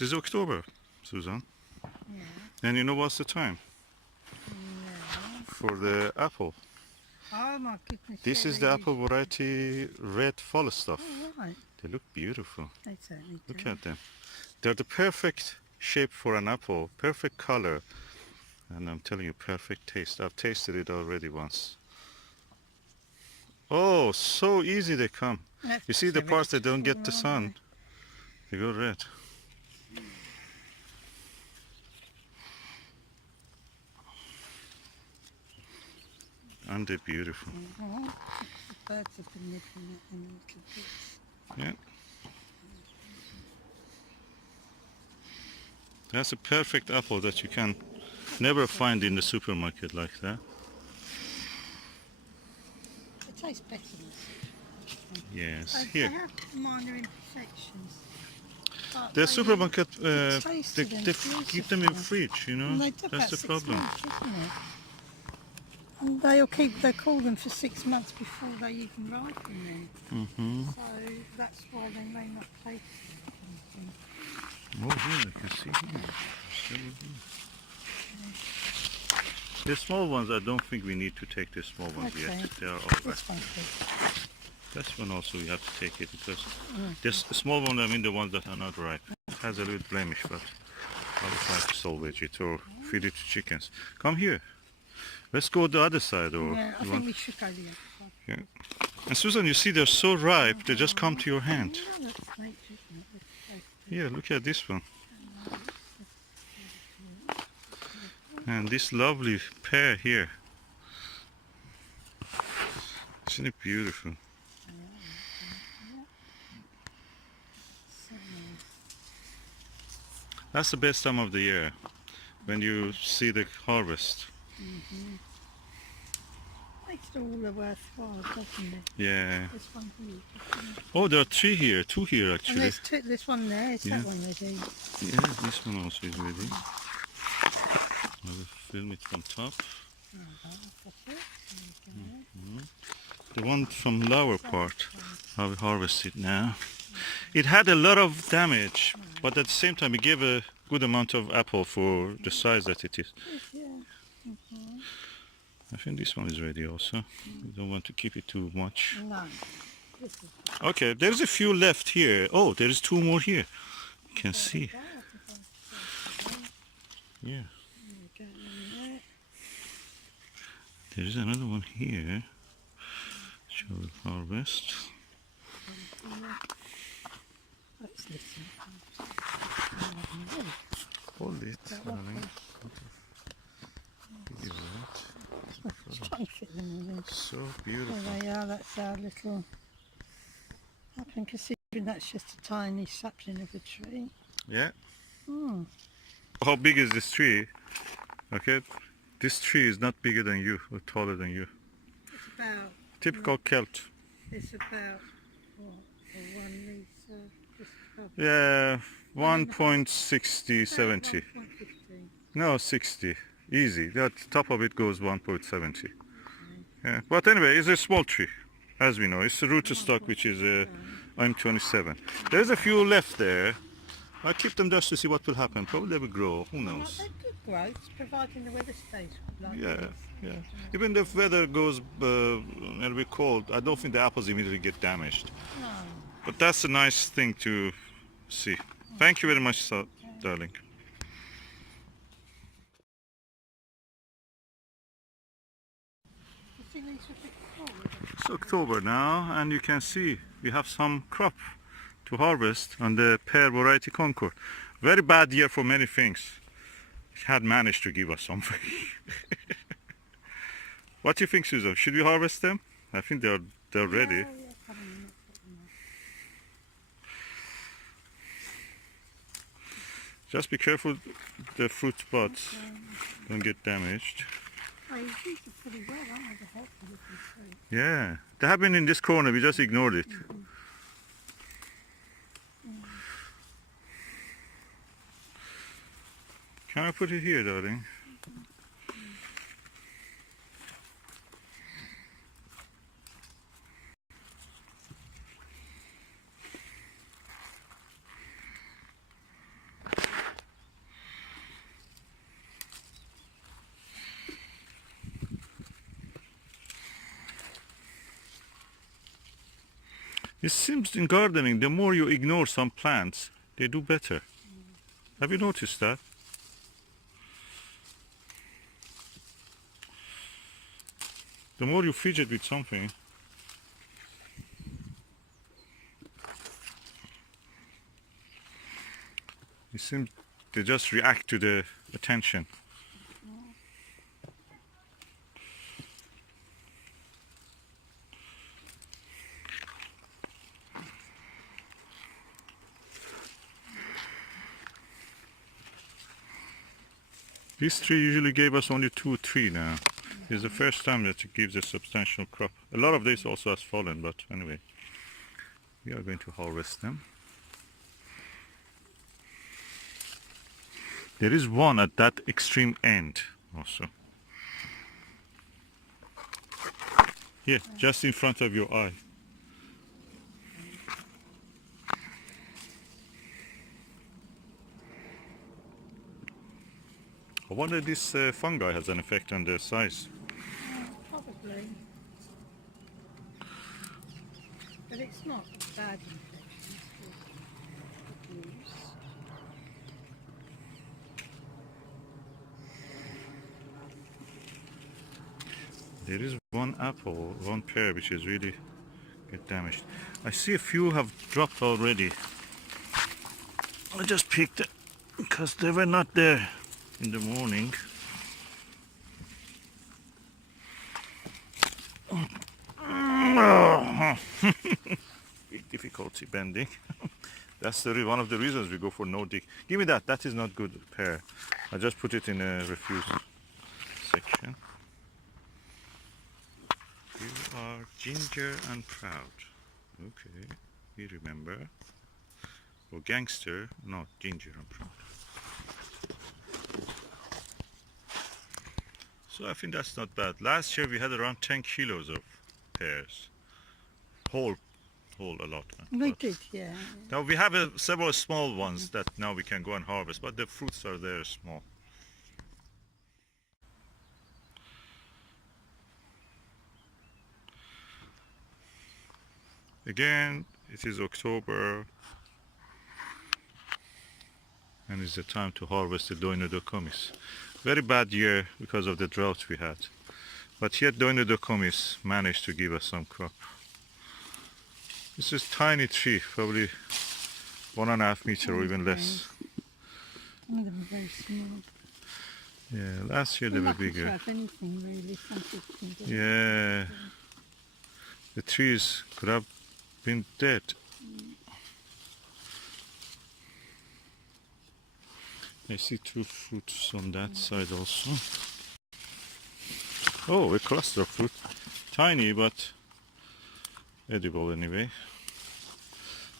It is October, Susan. Yeah. And you know what's the time? No. For the apple. Oh my goodness. This yeah, is they the do. apple variety red Falstaff. Oh right. They look beautiful. They certainly Look do. at them. They're the perfect shape for an apple, perfect color, and I'm telling you, perfect taste. I've tasted it already once. Oh, so easy they come. That's You see the they're ready parts that to don't fall, get the aren't sun, they go red. Aren't they beautiful? they? Oh, the birds have been nibbling at them little bits. Yeah. That's a perfect apple that you can never find in the supermarket like that. It tastes better than citrus. Yes, They here. have minor imperfections. But The they, supermarket, the taste they, of them they is keep them in beautiful. fridge, you know. And they took That's about the 6 problem. months, isn't it? And they call them for 6 months before they even ripen them. Mm-hmm. So that's why they may not taste anything. Oh, here, I can see here. The small ones, I don't think we need to take the small ones Okay. yet. They are all right. This one's good. This one also we have to take it because this small one, I mean the ones that are not ripe. It has a little blemish, but I would try to salvage it or feed it to chickens. Come here. Let's go the other side, or Yeah, I you think want? we should go the other side. Yeah. And Susan, you see they're so ripe, they just come to your hand. Yeah, that's great, isn't it? It's tasty. Yeah, look at this one. And this lovely pear here. Isn't it beautiful? So, That's the best time of the year, when you see the harvest. makes it all the worthwhile, doesn't it? Yeah. This one here. Doesn't it? Oh, there are two here And actually. there's this one there. Is Yeah. that one ready? Yeah, this one also is ready. I will film it from top. I've got it. There you go. The one from lower part, I will harvest it now. It had a lot of damage, but at the same time it gave a good amount of apple for the size that it is. Yeah. I think this one is ready also. We don't want to keep it too much. No. This is Okay, there's a few left here. Oh, there is two more here. You can see. Yeah. There is another one here. Shall we harvest? Let's listen. Hold it, darling. Look at Just trying to fit them all in. that. So There beautiful. they are. That's our little sapling. Considering that's just a tiny sapling of a tree. Yeah. Hmm. How big is this tree? Okay. This tree is not bigger than you or taller than you. It's about. Typical Celt. It's about what? A 1 litre. Just above. Yeah, 1.60, About 70. 1.15. No, 60. Easy. The top of it goes 1.70. Yeah. But anyway, it's a small tree, as we know. It's a rootstock, which is M27. There's a few left there. I keep them just to see what will happen. Probably they will grow. Who Well, knows? they're good growths, providing the weather stays like Yeah, this. yeah. Even if weather goes a little bit cold, I don't think the apples immediately get damaged. No. But that's a nice thing to see. Thank you very much, darling. You see these are a bit forward. It's October now, and you can see we have some crop to harvest on the pear variety Concord. Very bad year for many things. It had managed to give us something. What do you think, Susan? Should we harvest them? I think they're ready. Yeah, come on, let's put them on. Just be careful the fruit spots don't get damaged. Oh, these are pretty well, aren't they? They're healthy looking too. Yeah, they have been in this corner, we just ignored it. Can I put it here, darling? It seems in gardening, the more you ignore some plants, they do better. Have you noticed that? The more you fidget with something, it seems they just react to the attention. This tree usually gave us only 2 or 3 now. It's the first time that it gives a substantial crop. A lot of this also has fallen, but anyway, we are going to harvest them. There is one at that extreme end also. Here, just in front of your eye. I wonder if this fungi has an effect on the size. Probably. But it's not a bad infection. It's good use. There is one apple, one pear which is really get damaged. I see a few have dropped already. I just picked it because they were not there in the morning. Big difficulty bending. That's one of the reasons we go for no dig. Give me that. That is not good pear. I just put it in a refuse section. You are ginger and proud. Okay, we remember. Or gangster, not ginger and proud. So I think that's not bad. Last year we had around 10 kilos of pears. Whole allotment. We did, yeah. Now we have several small ones that now we can go and harvest, but the fruits are there small. Again, it is October and it's the time to harvest the Doinodocomis. Very bad year because of the drought we had. But yet Doinodocomis managed to give us some crop. This is tiny tree, probably 1.5 meters or even less. Some of them are very small. Yeah, last year they were bigger. Have anything really, something can do. Yeah, the trees could have been dead. I see 2 fruits on that side also. Oh, a cluster of fruit. Tiny but edible anyway.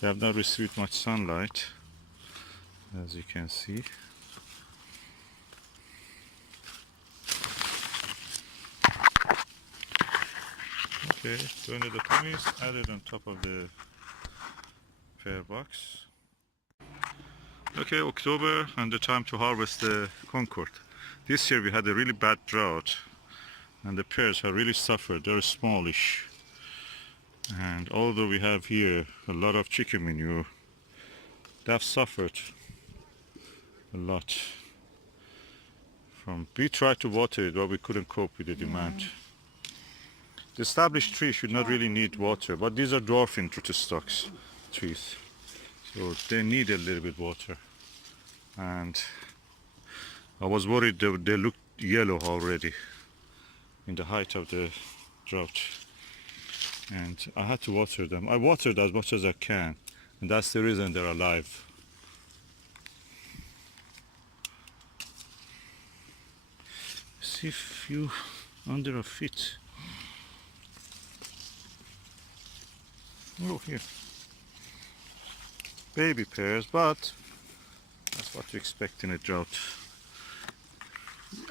They have not received much sunlight, as you can see. Okay, Doinodocomis added on top of the pear box. Okay, October and the time to harvest the Concord. This year we had a really bad drought and the pears have really suffered. They're smallish. And although we have here a lot of chicken manure, they have suffered a lot. We tried to water it, but we couldn't cope with the demand. The established tree should not really need water, but these are dwarfing rootstocks trees. So they need a little bit water. And I was worried they looked yellow already in the height of the drought. And I had to water them. I watered as much as I can, and that's the reason they're alive. See a few under our feet. Oh, here. Baby pears, but that's what you expect in a drought.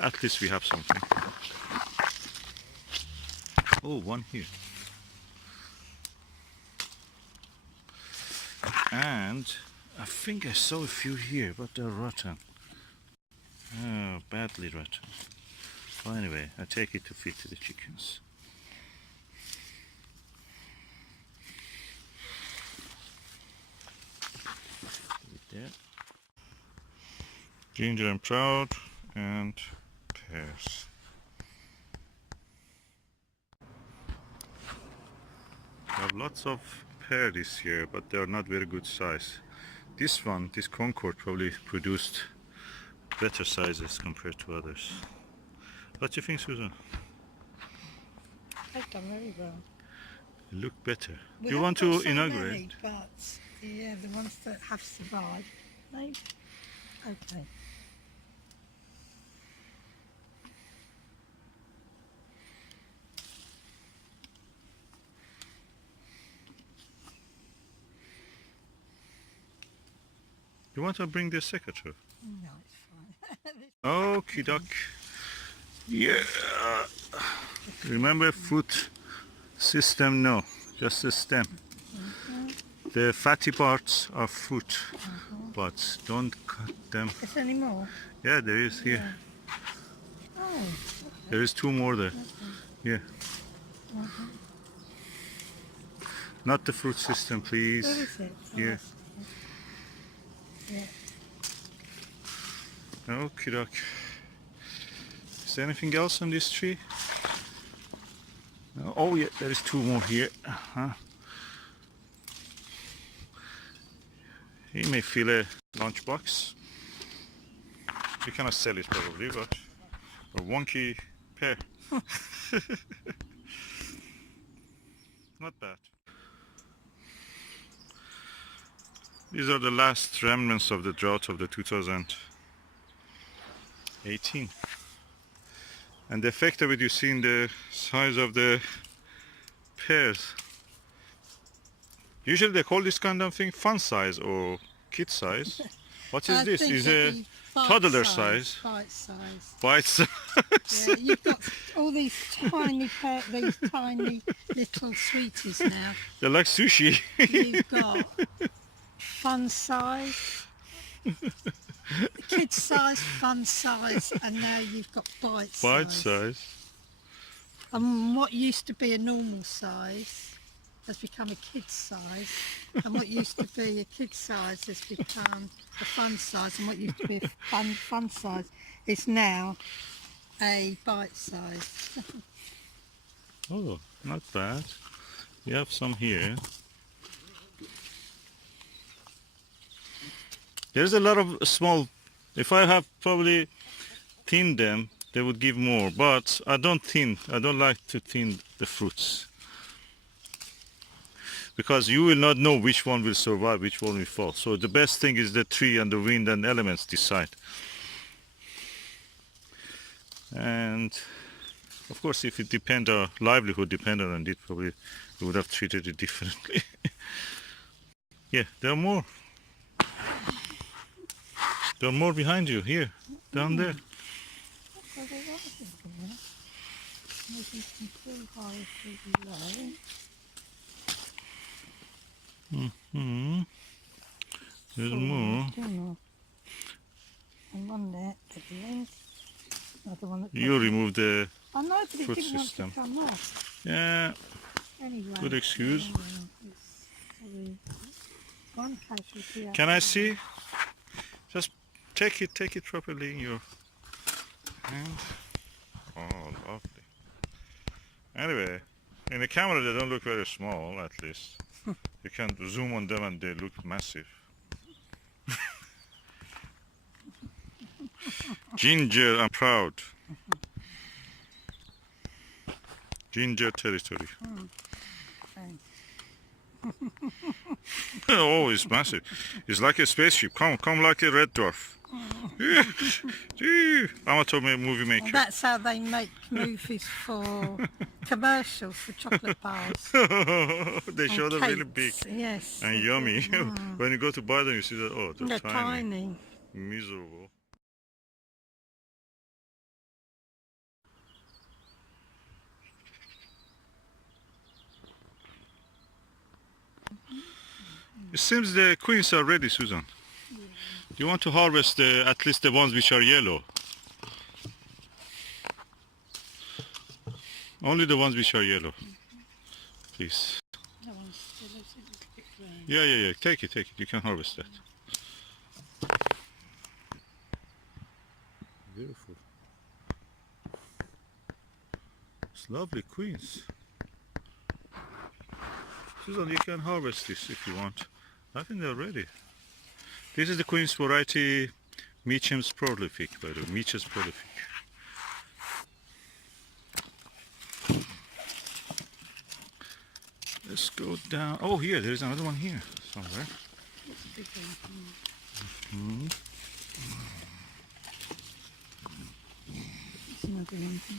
At least we have something. Oh, one here. And I think I saw a few here, but they're rotten. Oh, badly rotten. Well, anyway, I take it to feed to the chickens. there. Ginger and Proud and Pears. I have lots of pear this year, but they are not very good size. This one, this Concord, probably produced better sizes compared to others. What do you think, Susan? They've done very well. They look better. We You want haven't to got so inaugurate? many, but yeah, the ones that have survived, they okay. You want to bring the secretary? No, it's fine. Okie doke. Yeah. Remember fruit system? No, just the stem. The fatty parts are fruit, but don't cut them. Is there any more? Yeah, there is here. Oh, There is 2 more there. Yeah. Not the fruit system, please. where is it? Oh, Yeah. Yeah. Okie doke. Is there anything else on this tree? No. Oh yeah, there is 2 more here. He may fill a lunchbox. You cannot sell it probably, but a wonky pear. Not bad. These are the last remnants of the drought of the 2018. And the effect of it you see in the size of the pears. Usually they call this kind of thing fun size or kid size. What is I this? think Is it'd a be bite toddler size. Bite size. Bite size. Yeah, you've got all these tiny little sweeties now. They're like sushi. You've got fun size, kid size, fun size, and now you've got bite size. Bite size. And what used to be a normal size has become a kid size, and what used to be a kid size has become a fun size, and what used to be a fun size is now a bite size. Oh, not bad. We have some here. There's a lot of small. If I have probably thinned them, they would give more. But I don't like to thin the fruits, because you will not know which one will survive, which one will fall. So the best thing is the tree and the wind and elements decide. And of course, if it our livelihood depended on it, probably we would have treated it differently. Yeah, there are more. There are more behind you, here, down there. Mm-hmm. There's more. And one there at the end. Another one at the You remove the I know, but it fruit didn't system. want to come off. Yeah, Anyway. good excuse. It's probably one casualty. Can I see? Just take it properly in your hand. Oh, lovely. Anyway, in the camera they don't look very small, at least. You can zoom on them and they look massive. Ginger and Proud. Ginger territory. Oh, it's massive. It's like a spaceship. Come like a red dwarf. Amateur movie maker. And that's how they make movies for commercials for chocolate bars. They show and them really cakes. big Yes. and yummy. When you go to buy them, you see that, oh, they're They're tiny. tiny. Miserable. It seems the queens are ready, Susan. You want to harvest at least the ones which are yellow. Only the ones which are yellow, please. That one's still a bit brown. Yeah. Take it. You can harvest that. Beautiful. It's lovely queens. Susan, you can harvest this if you want. I think they're ready. This is the queen's variety, Meacham's prolific, by the way, Meacham's prolific. Let's go down. Oh, here, there's another one here somewhere. It's a big one. Hmm. There's another one here.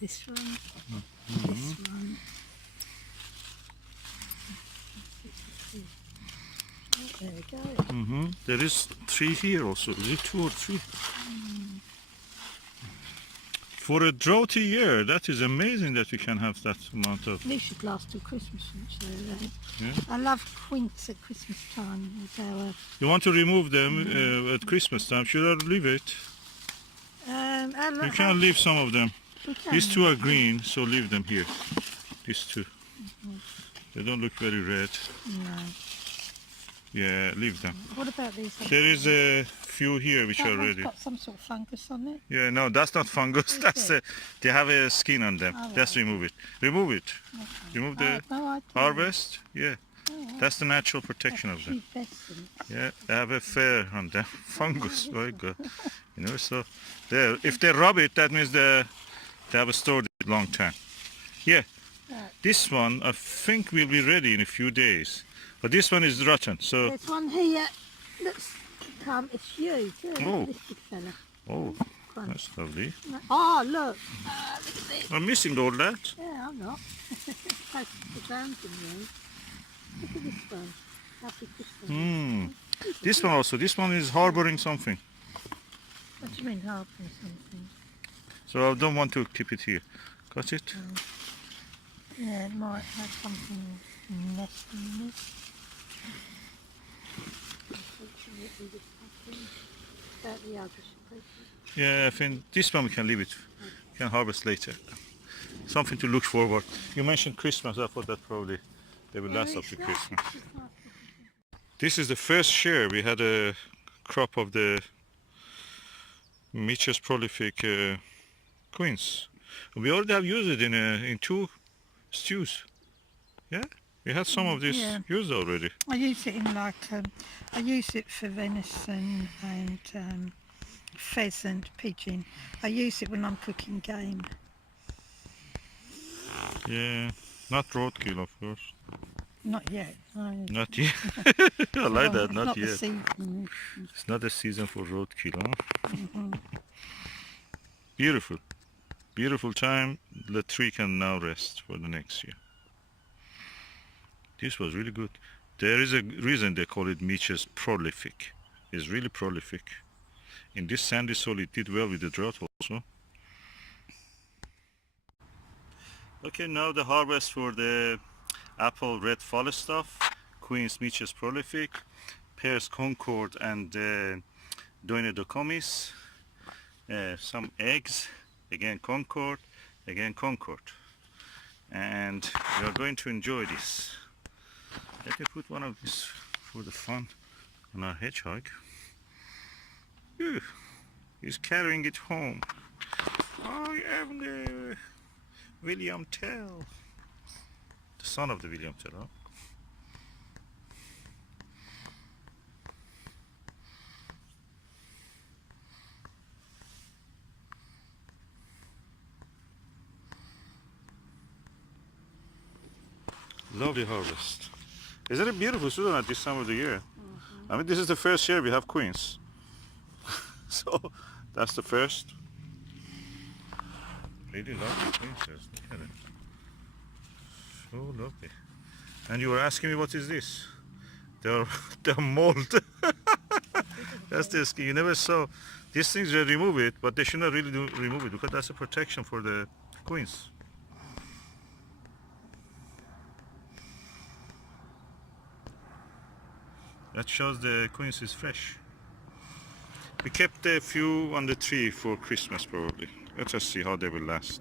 This one. This one. Oh, there we go. There is 3 here also. Is it 2 or 3? For a droughty year, that is amazing that we can have that amount of. These should last till Christmas, shouldn't they? Yeah. I love quince at Christmas time with our. You want to remove them at Christmas time? Should I leave it? You can leave some of them. These 2 are green, so leave them here. These 2. They don't look very red. No. Yeah, leave them. What about these? There is a few here which That are one's ready. got some sort of fungus on it. Yeah, no, that's not fungus. That's they have a skin on them. Oh, Just right. remove it. Remove it. Okay. Remove the No, I do. harvest. Yeah, Oh, that's the natural protection of them. pubescent. Yeah, they have a fur on them. Fungus, very good. You know, so there. If they rub it, that means they have stored it long time. Yeah, Right. this one I think will be ready in a few days. But this one is rotten. So There's one here that's come. It's huge. Oh. This big fella. oh, Crunch. that's lovely. Oh, look. Look at this. I'm missing all that. Yeah, I'm not. Close to the ground in there. Look at this one. How big this one is. This one also. This one is harboring something. What do you mean harboring something? So I don't want to keep it here. Got it? Yeah, it might have something nesting in it. Unfortunately, this happened. About the other species. Yeah, I think this one we can leave it. We can harvest later. Something to look forward. You mentioned Christmas. I thought that probably they will last up to Christmas. This is the first share. We had a crop of the Meacham's prolific quince. We already have used it in 2 stews. Yeah, we had some of this Yeah. used already. I use it in I use it for venison and pheasant, pigeon. I use it when I'm cooking game. Yeah, not roadkill, of course. Not yet. No. Not yet. I like that. It's Not the yet. season. It's not the season for roadkill, huh? Beautiful. Beautiful time. The tree can now rest for the next year. This was really good. There is a reason they call it Meacham's prolific. It's really prolific. In this sandy soil it did well with the drought also. Okay, now the harvest for the apple red Falstaff, Quince Meacham's prolific, Pears Concord and Doine Docomis, some eggs, again Concord, and we are going to enjoy this. Let me put one of these for the fun on our hedgehog. Phew, he's carrying it home. I am the William Tell, the son of the William Tell. Huh? Lovely harvest. Isn't it beautiful, Susan, at this time of the year? I mean, this is the first year we have queens. So, that's the first. Really lovely queens. Look at it. So lovely. And you were asking me, what is this? They're mold. That's the skin. You never saw. These things, they remove it, but they should not really remove it because that's a protection for the queens. That shows the quince is fresh. We kept a few on the tree for Christmas probably. Let's just see how they will last.